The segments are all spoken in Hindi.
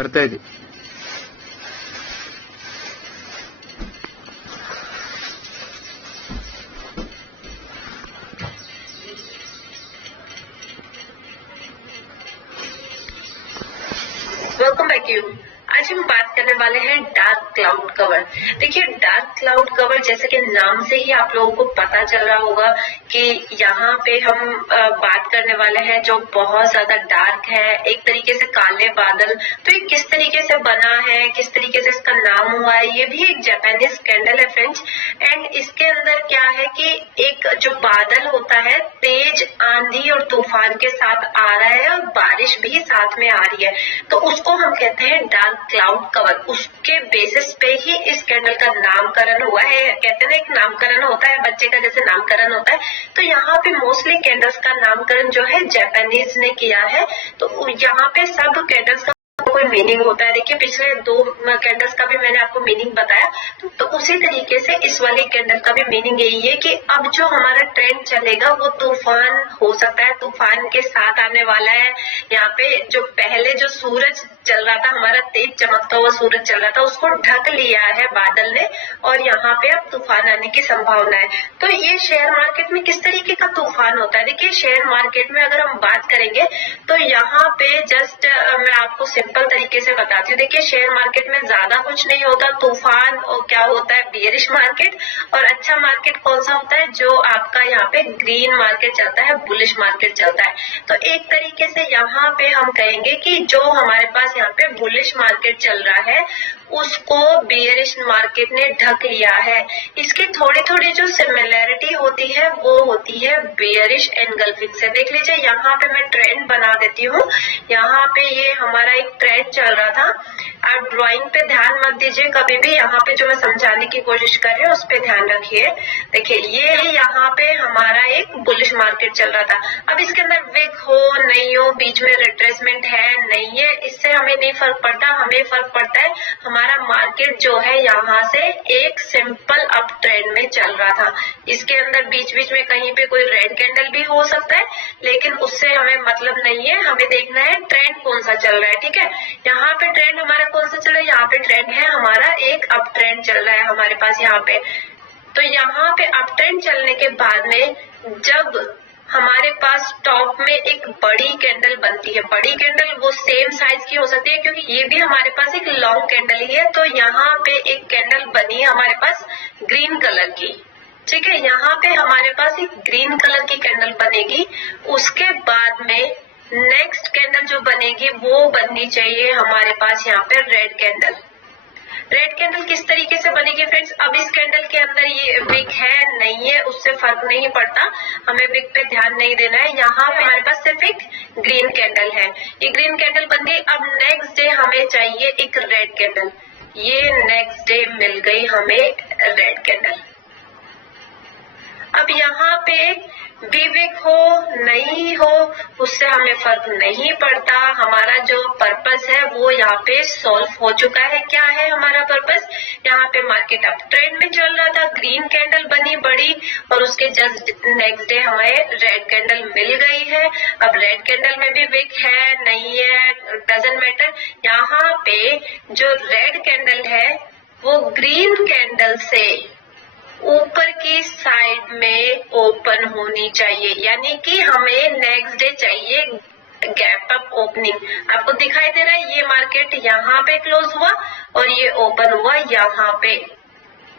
ಬರ್ತಾ ಇದೆ. Welcome back you. आज हम बात करने वाले हैं डार्क क्लाउड कवर। देखिए, डार्क क्लाउड कवर जैसे कि नाम से ही आप लोगों को पता चल रहा होगा कि यहाँ पे हम बात करने वाले हैं जो बहुत ज्यादा डार्क है, एक तरीके से काले बादल। तो ये किस तरीके से बना है, किस तरीके से इसका नाम हुआ है, ये भी एक जापानीज कैंडल है फ्रेंड्स। एंड इसके अंदर क्या है कि एक जो बादल होता है तेज आंधी और तूफान के साथ आ रहा है और बारिश भी साथ में आ रही है, तो उसको हम कहते हैं डार्क क्लाउड कवर। उसके बेसिस पे ही इस कैंडल का नामकरण हुआ है। कहते हैं एक नामकरण होता है, बच्चे का जैसे नामकरण होता है, तो यहाँ पे मोस्टली कैंडल्स का नामकरण जो है जापानीज ने किया है। तो यहाँ पे सब कैंडल्स का कोई मीनिंग होता है। देखिए, पिछले 2 कैंडल्स का भी मैंने आपको मीनिंग बताया, तो उसी तरीके से इस वाली कैंडल का भी मीनिंग यही है कि अब जो हमारा ट्रेंड चलेगा वो तूफान हो सकता है, तूफान के साथ आने वाला है। यहाँ पे जो पहले जो सूरज चल रहा था, हमारा तेज चमकता हुआ सूरज चल रहा था, उसको ढक लिया है बादल ने और यहाँ पे अब तूफान आने की संभावना है। तो ये शेयर मार्केट में किस तरीके का तूफान होता है? देखिए, शेयर मार्केट में अगर हम बात करेंगे तो यहाँ पे जस्ट मैं आपको सिंपल तरीके से बताती हूँ। देखिए, शेयर मार्केट में ज्यादा कुछ नहीं होता। तूफान और क्या होता है, बियरिश मार्केट, और अच्छा मार्केट कौन सा होता है, जो आपका यहाँ पे ग्रीन मार्केट चलता है, बुलिश मार्केट चलता है। तो एक तरीके से यहाँ पे हम कहेंगे कि जो हमारे पास यहाँ पे बुलिश मार्केट चल रहा है उसको बियरिश मार्केट ने ढक लिया है। इसकी थोड़ी थोड़ी जो सिमिलैरिटी होती है वो होती है बियरिश एनगल्फिंग से। देख लीजिए, यहाँ पे मैं ट्रेंड बना देती हूँ। यहाँ पे ये हमारा एक ट्रेंड चल रहा था। आप ड्राइंग पे ध्यान मत दीजिए कभी भी, यहाँ पे जो मैं समझाने की कोशिश कर रही हूँ उस पे ध्यान रखिए। देखिए, ये यहाँ पे हमारा एक बुलिश मार्केट चल रहा था। अब इसके अंदर विक हो नहीं हो, बीच में रिट्रेसमेंट है नहीं है, इससे हमें नहीं फर्क पड़ता। हमें फर्क पड़ता है हमारा मार्केट जो है यहाँ से एक सिंपल अप ट्रेंड में चल रहा था। इसके अंदर बीच बीच में कहीं पे कोई रेड कैंडल भी हो सकता है, लेकिन उससे हमें मतलब नहीं है। हमें देखना है ट्रेंड कौन सा चल रहा है। ठीक है, यहाँ पे ट्रेंड हमारा कौन सा चल रहा है? यहाँ पे ट्रेंड है हमारा एक अप ट्रेंड चल रहा है हमारे पास यहाँ पे। तो यहाँ पे अप ट्रेंड चलने के बाद में जब हमारे पास टॉप में एक बड़ी कैंडल बनती है, बड़ी कैंडल वो सेम साइज की हो सकती है क्योंकि ये भी हमारे पास एक लॉन्ग कैंडल ही है। तो यहाँ पे एक कैंडल बनी है हमारे पास ग्रीन कलर की। ठीक है, यहाँ पे हमारे पास एक ग्रीन कलर की कैंडल बनेगी। उसके बाद में नेक्स्ट कैंडल जो बनेगी वो बननी चाहिए हमारे पास यहाँ पे रेड कैंडल। रेड कैंडल किस तरीके से बनेगी फ्रेंड्स? अब इस कैंडल के अंदर ये विक है नहीं है उससे फर्क नहीं पड़ता, हमें विक पे ध्यान नहीं देना है। यहाँ पे हमारे पास सिर्फ एक ग्रीन कैंडल है, ये ग्रीन कैंडल बन गई। अब नेक्स्ट डे हमें चाहिए एक रेड कैंडल। ये नेक्स्ट डे मिल गई हमें रेड कैंडल। अब यहाँ पे भी विक हो नहीं हो उससे हमें फर्क नहीं पड़ता। हमारा जो पर्पस है वो यहाँ पे सॉल्व हो चुका है। क्या है हमारा पर्पस? यहाँ पे मार्केट अप ट्रेंड में चल रहा था, ग्रीन कैंडल बनी बड़ी और उसके जस्ट नेक्स्ट डे हमें रेड कैंडल मिल गई है। अब रेड कैंडल में भी विक है नहीं है डजंट मैटर। यहाँ पे जो रेड कैंडल है वो ग्रीन कैंडल से ऊपर की साइड में ओपन होनी चाहिए, यानी कि हमें नेक्स्ट डे चाहिए गैप अप ओपनिंग। आपको दिखाई दे रहा है ये मार्केट यहाँ पे क्लोज हुआ और ये ओपन हुआ यहाँ पे,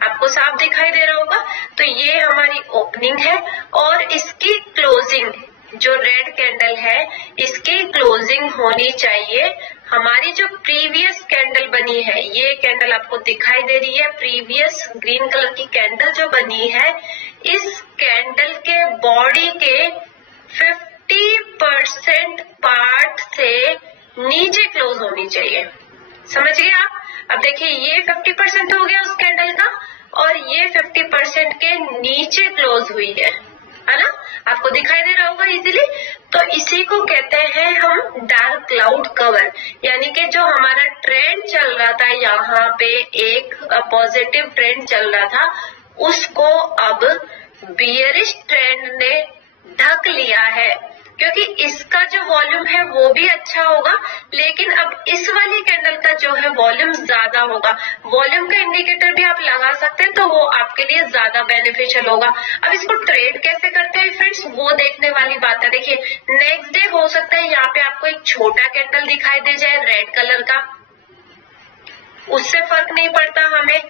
आपको साफ दिखाई दे रहा होगा। तो ये हमारी ओपनिंग है और इसकी क्लोजिंग जो रेड कैंडल है इसकी क्लोजिंग होनी चाहिए हमारी जो प्रीवियस कैंडल बनी है। ये कैंडल आपको दिखाई दे रही है, प्रीवियस ग्रीन कलर की कैंडल जो बनी है, इस कैंडल के बॉडी के 50% पार्ट से नीचे क्लोज होनी चाहिए। समझ गए आप? अब देखिए, ये 50% हो गया उस कैंडल का और ये 50% के नीचे क्लोज हुई है ना? आपको दिखाई दे रहा होगा इजीली। तो इसी को कहते हैं हम डार्क क्लाउड कवर, यानी कि जो हमारा ट्रेंड चल रहा था यहाँ पे एक पॉजिटिव ट्रेंड चल रहा था, उसको अब बियरिश ट्रेंड ने ढक लिया है। क्योंकि इसका जो वॉल्यूम है वो भी अच्छा होगा, लेकिन अब इस वाली कैंडल जो है वॉल्यूम ज्यादा होगा। वॉल्यूम का इंडिकेटर भी आप लगा सकते हैं, तो वो आपके लिए ज्यादा बेनिफिशियल होगा। अब इसको ट्रेड कैसे करते हैं फ्रेंड्स, वो देखने वाली बात है। देखिए नेक्स्ट डे हो सकता है यहाँ पे आपको एक छोटा कैंडल दिखाई दे जाए रेड कलर का, उससे फर्क नहीं पड़ता हमें।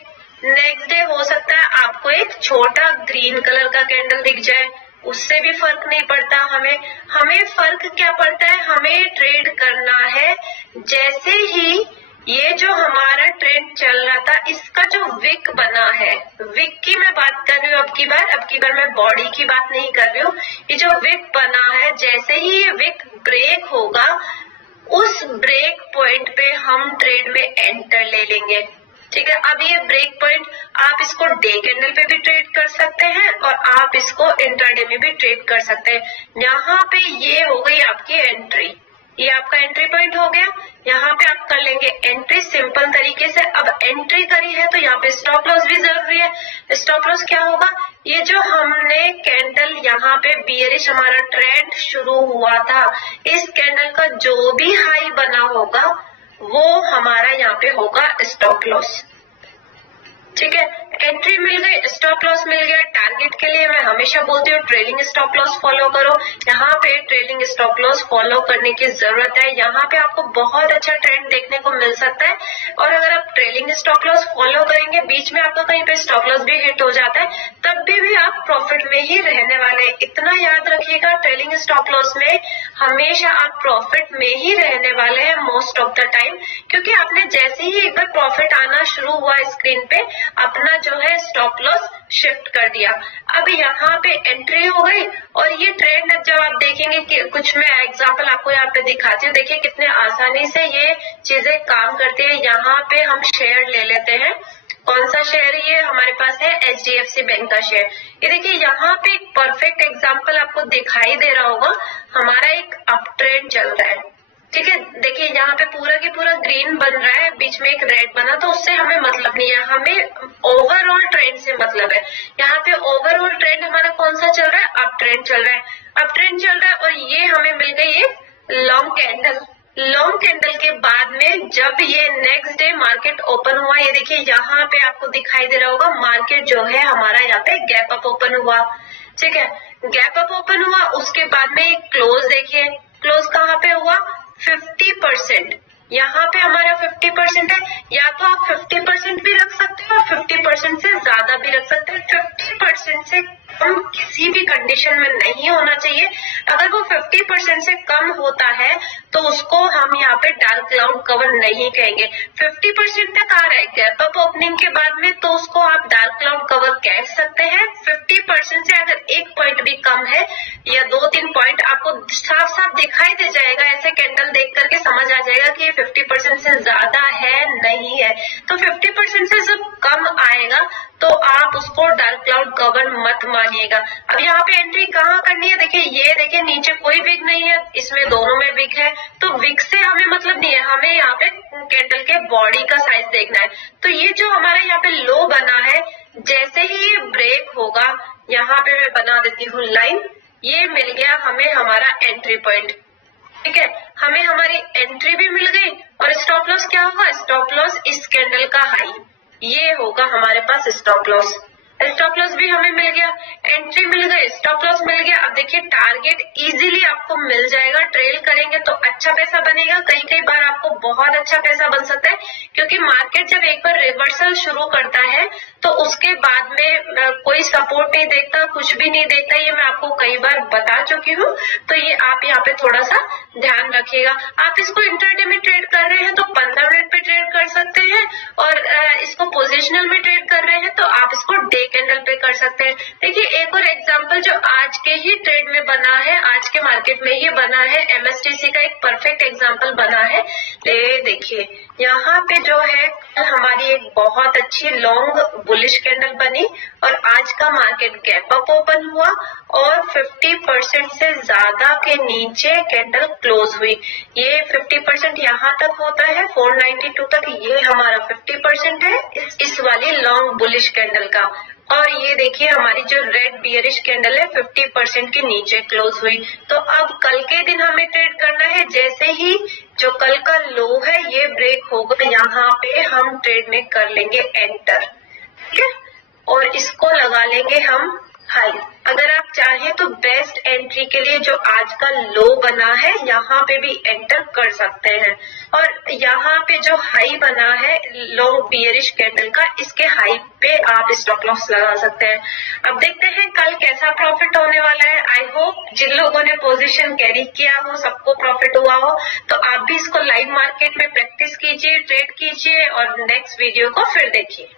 नेक्स्ट डे हो सकता है आपको एक छोटा ग्रीन कलर का कैंडल दिख जाए, उससे भी फर्क नहीं पड़ता हमें। हमें फर्क क्या पड़ता है, हमें ट्रेड करना है जैसे ही ये जो हमारा ट्रेंड चल रहा था, इसका जो विक बना है, विक की मैं बात कर रही हूँ अब की बार मैं बॉडी की बात नहीं कर रही हूँ। ये जो विक बना है, जैसे ही ये विक ब्रेक होगा, उस ब्रेक पॉइंट पे हम ट्रेड में एंटर ले लेंगे। ठीक है, अब ये ब्रेक पॉइंट आप इसको डे कैंडल पे भी ट्रेड कर सकते हैं और आप इसको इंट्राडे में भी ट्रेड कर सकते हैं। यहाँ पे ये हो गई आपकी एंट्री, ये आपका एंट्री पॉइंट हो गया। यहाँ पे आप कर लेंगे एंट्री सिंपल तरीके से। अब एंट्री करी है तो यहाँ पे स्टॉप लॉस भी जरूरी है। स्टॉप लॉस क्या होगा, ये जो हमने कैंडल यहाँ पे बियरिश हमारा ट्रेंड शुरू हुआ था, इस कैंडल का जो भी हाई बना होगा वो हमारा यहाँ पे होगा स्टॉप लॉस। ठीक है, एंट्री मिल गई, स्टॉप लॉस मिल गया। टारगेट के लिए मैं हमेशा बोलती हूँ ट्रेलिंग स्टॉप लॉस फॉलो करो। यहाँ पे ट्रेलिंग स्टॉप लॉस फॉलो करने की जरूरत है। यहाँ पे आपको बहुत अच्छा ट्रेंड देखने को मिल सकता है, और अगर आप ट्रेलिंग स्टॉप लॉस फॉलो करेंगे, बीच में आपका कहीं पे स्टॉप लॉस भी हिट हो जाता है, तब भी आप प्रॉफिट में ही रहने वाले हैं। इतना याद रखिएगा, ट्रेलिंग स्टॉप लॉस में हमेशा आप प्रॉफिट में ही रहने वाले हैं मोस्ट ऑफ द टाइम, क्योंकि आपने जैसे ही एक बार प्रॉफिट आना शुरू हुआ स्क्रीन पे, अपना जो है स्टॉप लॉस शिफ्ट कर दिया। अब यहाँ पे एंट्री हो गई, और ये ट्रेंड जब आप देखेंगे कि कुछ मैं एग्जांपल आपको यहाँ पे दिखाती हूँ, देखिए कितने आसानी से ये चीजें काम करती है। यहाँ पे हम शेयर ले लेते हैं, कौन सा शेयर, ये हमारे पास है HDFC बैंक का शेयर। ये देखिए यहाँ पे एक परफेक्ट एग्जांपल आपको दिखाई दे रहा होगा, हमारा एक अप ट्रेंड चल रहा है। ठीक है, देखिए यहाँ पे पूरा की पूरा ग्रीन बन रहा है, बीच में एक रेड बना, तो उससे हमें मतलब नहीं है, हमें ओवरऑल ट्रेंड से मतलब है। यहाँ पे ओवरऑल ट्रेंड हमारा कौन सा चल रहा है, अप ट्रेंड चल रहा है, अप ट्रेंड चल रहा है। और ये हमें मिल गई एक लॉन्ग कैंडल। लॉन्ग कैंडल के बाद में जब ये नेक्स्ट डे मार्केट ओपन हुआ, ये देखिए यहाँ पे आपको दिखाई दे रहा होगा, मार्केट जो है हमारा यहाँ पे गैप अप ओपन हुआ। ठीक है, गैप अप ओपन हुआ, उसके बाद में एक क्लोज, देखिए क्लोज कहाँ पे हुआ, 50%। यहाँ पे हमारा 50% है, या तो आप 50% भी रख सकते हो और 50% से ज्यादा भी रख सकते हैं। 50% से कम किसी भी कंडीशन में नहीं होना चाहिए। अगर वो 50% से कम होता है तो उसको हम यहाँ पे डार्क क्लाउड कवर नहीं कहेंगे। 50% तक आ रहा है गैप अप ओपनिंग के बाद में, तो उसको आप डार्क क्लाउड कवर कह सकते हैं। 50% से अगर एक पॉइंट भी कम है या 2-3 पॉइंट, आपको साफ साफ दिखाई दे जाएगा, ऐसे कैंडल देख करके समझ आ जाएगा कि ये 50% से ज्यादा है नहीं है। तो 50% से जब कम आएगा तो आप उसको डार्क क्लाउड कवर मत मानिएगा। अब यहाँ पे एंट्री कहाँ करनी है, देखिए ये देखिए नीचे कोई विक नहीं है, इसमें दोनों में विक है, तो विक से हमें मतलब नहीं है, हमें यहाँ पे कैंडल के बॉडी का साइज देखना है। तो ये जो हमारा यहाँ पे लो बना है, जैसे ही ये ब्रेक होगा, यहाँ पे मैं बना देती हूँ लाइन, ये मिल गया हमें हमारा एंट्री पॉइंट। ठीक है, हमें हमारी एंट्री भी मिल गई, और स्टॉप लॉस क्या होगा, स्टॉप लॉस इस कैंडल का हाई, ये होगा हमारे पास स्टॉप लॉस। स्टॉप लॉस भी हमें मिल गया, एंट्री मिल गई, स्टॉप लॉस मिल गया। अब देखिए टारगेट इजीली आपको मिल जाएगा, ट्रेल करेंगे तो अच्छा पैसा बनेगा, कई बार आपको बहुत अच्छा पैसा बन सकता है, क्योंकि मार्केट जब एक बार रिवर्सल शुरू करता है तो उसके बाद में कोई सपोर्ट नहीं देखता, कुछ भी नहीं देखता, ये मैं आपको कई बार बता चुकी हूँ। तो ये आप यहाँ पे थोड़ा सा ध्यान रखिएगा। आप इसको इंट्राडे में ट्रेड कर रहे हैं तो 15 मिनट पे ट्रेड कर सकते हैं, और इसको पोजिशनल में ट्रेड कर रहे हैं तो आप इसको डे कैंडल पे कर सकते हैं। देखिए एक और एग्जांपल जो आज के ही ट्रेड में बना है, आज के मार्केट में ही बना है, MSTC का एक परफेक्ट एग्जांपल बना है। देखिए यहाँ पे जो है हमारी एक बहुत अच्छी लॉन्ग बुलिश कैंडल बनी, और आज का मार्केट गैप अप ओपन हुआ, और 50% से ज्यादा के नीचे कैंडल क्लोज हुई। ये 50% यहाँ तक होता है 492 तक, ये हमारा 50% है इस वाली लॉन्ग बुलिश कैंडल का। और ये देखिए हमारी जो रेड बियरिश कैंडल है 50% के नीचे क्लोज हुई। तो अब कल के दिन हमें ट्रेड करना है, जैसे ही जो कल का लो है ये ब्रेक होगा यहाँ पे हम ट्रेड में कर लेंगे एंटर, ठीक है, और इसको लगा लेंगे हम हाई। अगर आप चाहें तो बेस्ट एंट्री के लिए जो आज का लो बना है यहाँ पे भी एंटर कर सकते हैं, और यहाँ पे जो हाई बना है लॉन्ग बियरिश कैंडल का, इसके हाई पे आप स्टॉप लॉस लगा सकते हैं। अब देखते हैं कल कैसा प्रॉफिट होने वाला है। आई होप जिन लोगों ने पोजीशन कैरी किया हो सबको प्रॉफिट हुआ हो, तो आप भी इसको लाइव मार्केट में प्रैक्टिस कीजिए, ट्रेड कीजिए और नेक्स्ट वीडियो को फिर देखिए।